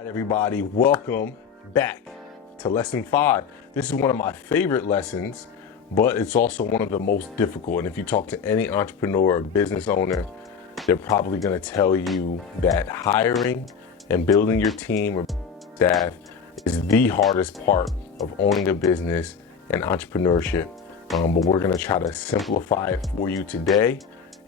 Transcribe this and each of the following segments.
All right, everybody, welcome back to lesson 5. This is one of my favorite lessons, but it's also one of the most difficult. And if you talk to any entrepreneur or business owner, they're probably going to tell you that hiring and building your team or staff is the hardest part of owning a business and entrepreneurship. But we're going to try to simplify it for you today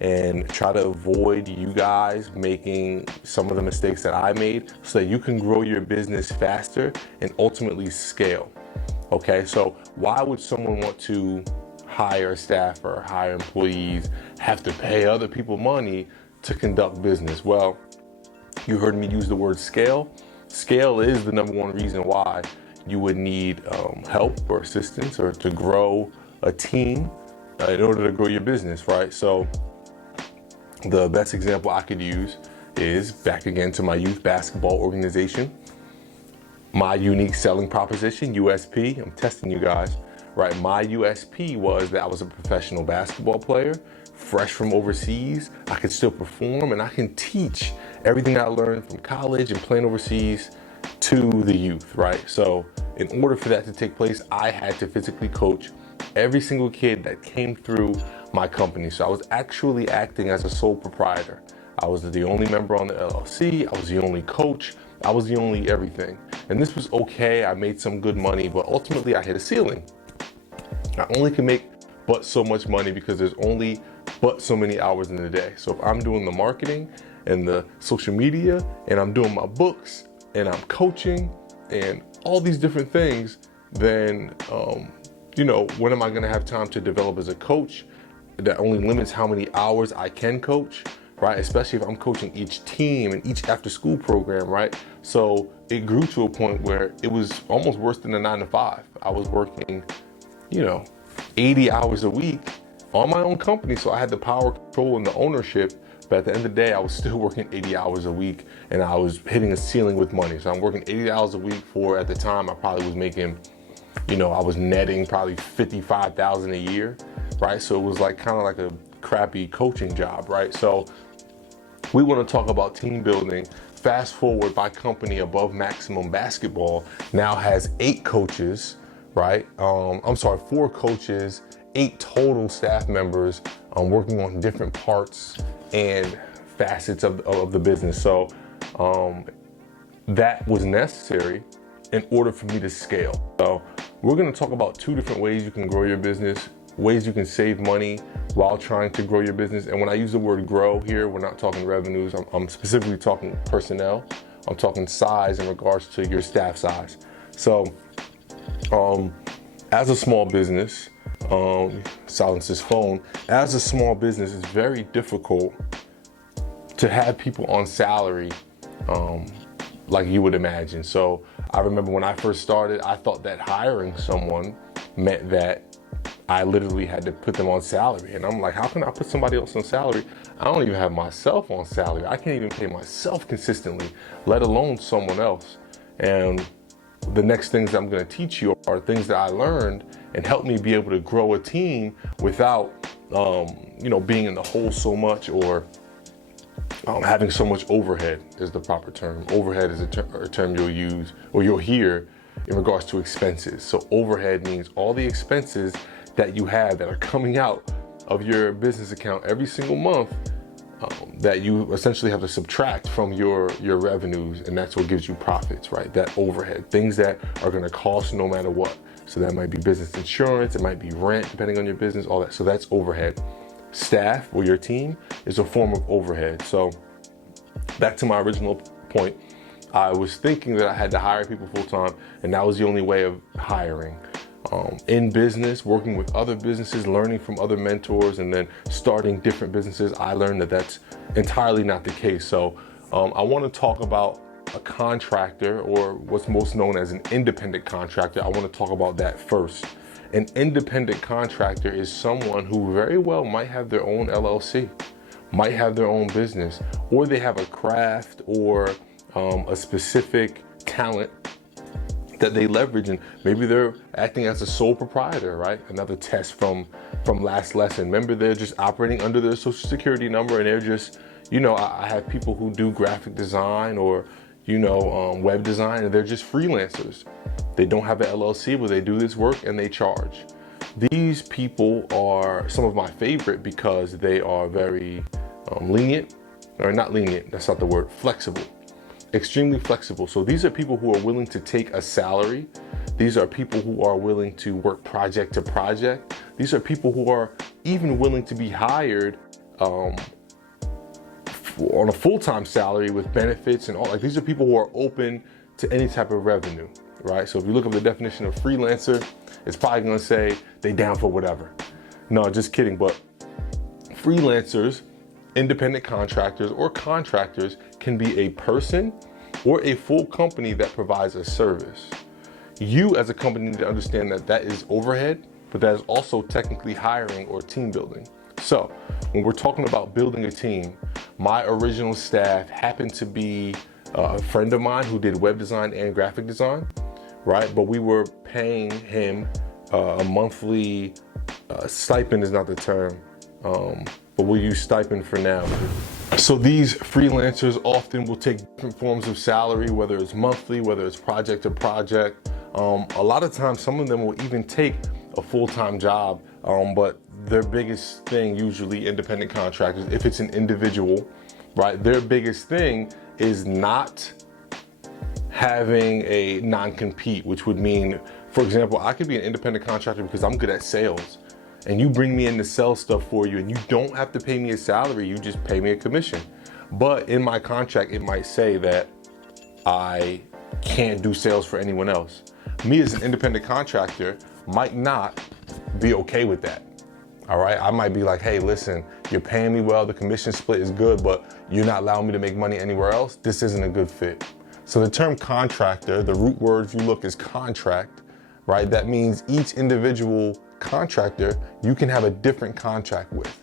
and try to avoid you guys making some of the mistakes that I made so that you can grow your business faster and ultimately scale. Okay, so why would someone want to hire staff or hire employees, have to pay other people money to conduct business? Well, you heard me use the word scale. Scale is the number one reason why you would need help or assistance or to grow a team in order to grow your business, right? So the best example I could use is back again to my youth basketball organization. My unique selling proposition, USP, I'm testing you guys, right? My USP was that I was a professional basketball player, fresh from overseas. I could still perform and I can teach everything I learned from college and playing overseas to the youth, right? So in order for that to take place, I had to physically coach every single kid that came through my company. So I was actually acting as a sole proprietor. I was the only member on the LLC. I was the only coach. I was the only everything. And this was okay. I made some good money, but ultimately I hit a ceiling. I only can make but so much money because there's only but so many hours in the day. So if I'm doing the marketing and the social media and I'm doing my books and I'm coaching and all these different things, then when am I going to have time to develop as a coach? That only limits how many hours I can coach, right? Especially if I'm coaching each team and each after school program, right? So it grew to a point where it was almost worse than a 9-to-5. I was working, 80 hours a week on my own company. So I had the power, control, and the ownership. But at the end of the day, I was still working 80 hours a week and I was hitting a ceiling with money. So I'm working 80 hours a week for, at the time, I probably was making, I was netting probably $55,000 a year, right? So it was kind of like a crappy coaching job, right? So we want to talk about team building. Fast forward, my company Above Maximum Basketball now has 8 coaches, right? 4 coaches, 8 total staff members working on different parts and facets of the business. So that was necessary in order for me to scale. So we're going to talk about 2 different ways you can grow your business, ways you can save money while trying to grow your business. And when I use the word grow here, we're not talking revenues. I'm specifically talking personnel. I'm talking size in regards to your staff size. So as a small business, silence this phone, as a small business, it's very difficult to have people on salary like you would imagine. So I remember when I first started, I thought that hiring someone meant that I literally had to put them on salary. And I'm like, how can I put somebody else on salary? I don't even have myself on salary. I can't even pay myself consistently, let alone someone else. And the next things I'm going to teach you are things that I learned and help me be able to grow a team without, being in the hole so much or having so much overhead is the proper term. Overhead is a term you'll use or you'll hear in regards to expenses. So overhead means all the expenses that you have that are coming out of your business account every single month that you essentially have to subtract from your revenues, and that's what gives you profits, right? That overhead, things that are going to cost no matter what. So that might be business insurance, it might be rent, depending on your business, all that. So that's overhead. Staff or your team is a form of overhead. So back to my original point, I was thinking that I had to hire people full-time, and that was the only way of hiring. In business, working with other businesses, learning from other mentors, and then starting different businesses, I learned that that's entirely not the case. So I want to talk about a contractor, or what's most known as an independent contractor. I want to talk about that first. An independent contractor is someone who very well might have their own LLC, might have their own business, or they have a craft or a specific talent that they leverage, and maybe they're acting as a sole proprietor, right? Another test from last lesson. Remember, they're just operating under their social security number, and they're just, I have people who do graphic design or, web design, and they're just freelancers. They don't have an LLC, but they do this work and they charge. These people are some of my favorite because they are very lenient, or not lenient, that's not the word, flexible, extremely flexible. So these are people who are willing to take a salary. These are people who are willing to work project to project. These are people who are even willing to be hired on a full-time salary with benefits and all. Like, these are people who are open to any type of revenue, right? So if you look up the definition of freelancer, it's probably gonna say they down for whatever. No, just kidding. But freelancers, independent contractors, or contractors can be a person or a full company that provides a service. You as a company need to understand that that is overhead, but that is also technically hiring or team building. So when we're talking about building a team, my original staff happened to be a friend of mine who did web design and graphic design, right? But we were paying him a monthly stipend is not the term, but we'll use stipend for now. So these freelancers often will take different forms of salary, whether it's monthly, whether it's project to project. A lot of times, some of them will even take a full-time job, but their biggest thing, usually independent contractors, if it's an individual, right, their biggest thing is not having a non-compete, which would mean, for example, I could be an independent contractor because I'm good at sales, and you bring me in to sell stuff for you, and you don't have to pay me a salary, you just pay me a commission. But in my contract, it might say that I can't do sales for anyone else. Me as an independent contractor might not be okay with that. All right, I might be like, hey, listen, you're paying me well, the commission split is good, but you're not allowing me to make money anywhere else. This isn't a good fit. So the term contractor, the root word, if you look, is contract, right? That means each individual contractor, you can have a different contract with,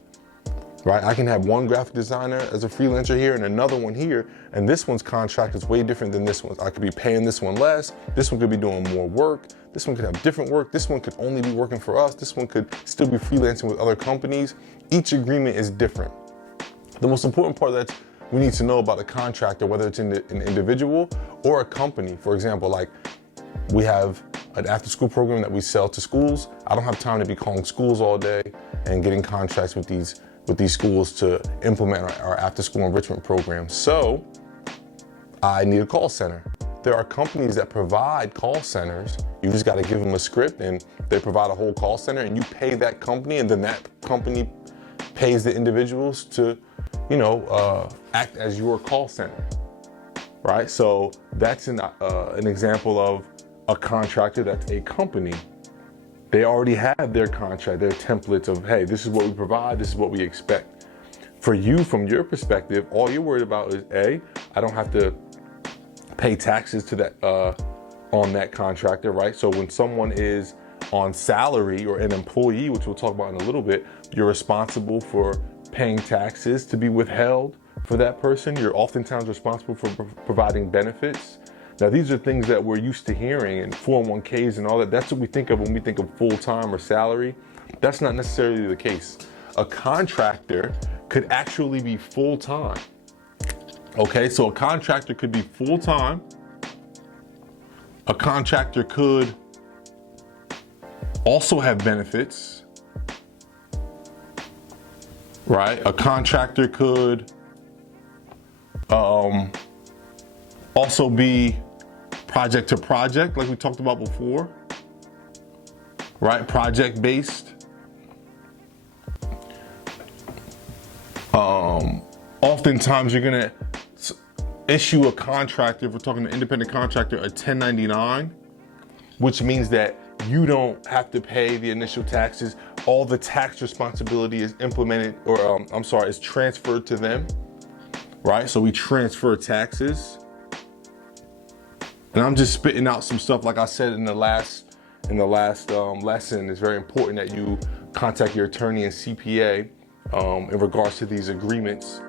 right? I can have one graphic designer as a freelancer here and another one here, and this one's contract is way different than this one's. I could be paying this one less, this one could be doing more work, this one could have different work, this one could only be working for us, this one could still be freelancing with other companies. Each agreement is different. The most important part that we need to know about a contractor, whether it's an individual or a company, for example, like we have an after-school program that we sell to schools. I don't have time to be calling schools all day and getting contracts with these schools to implement our after-school enrichment program. So I need a call center. There are companies that provide call centers. You just got to give them a script and they provide a whole call center, and you pay that company, and then that company pays the individuals to, act as your call center, right? So that's an example of a contractor. That's a company. They already have their contract, their templates of, hey, this is what we provide, this is what we expect. For you, from your perspective, all you're worried about is, A, I don't have to pay taxes to that on that contractor, right? So when someone is on salary or an employee, which we'll talk about in a little bit, you're responsible for paying taxes to be withheld for that person. You're oftentimes responsible for providing benefits. Now, these are things that we're used to hearing, and 401ks and all that. That's what we think of when we think of full-time or salary. That's not necessarily the case. A contractor could actually be full-time. Okay, so a contractor could be full-time. A contractor could also have benefits, right? A contractor could also be project to project, like we talked about before, right? Project based. Oftentimes you're gonna issue a contractor, if we're talking an independent contractor, a 1099, which means that you don't have to pay the initial taxes. All the tax responsibility is implemented, or is transferred to them, right? So we transfer taxes. And I'm just spitting out some stuff, like I said in the last lesson. It's very important that you contact your attorney and CPA in regards to these agreements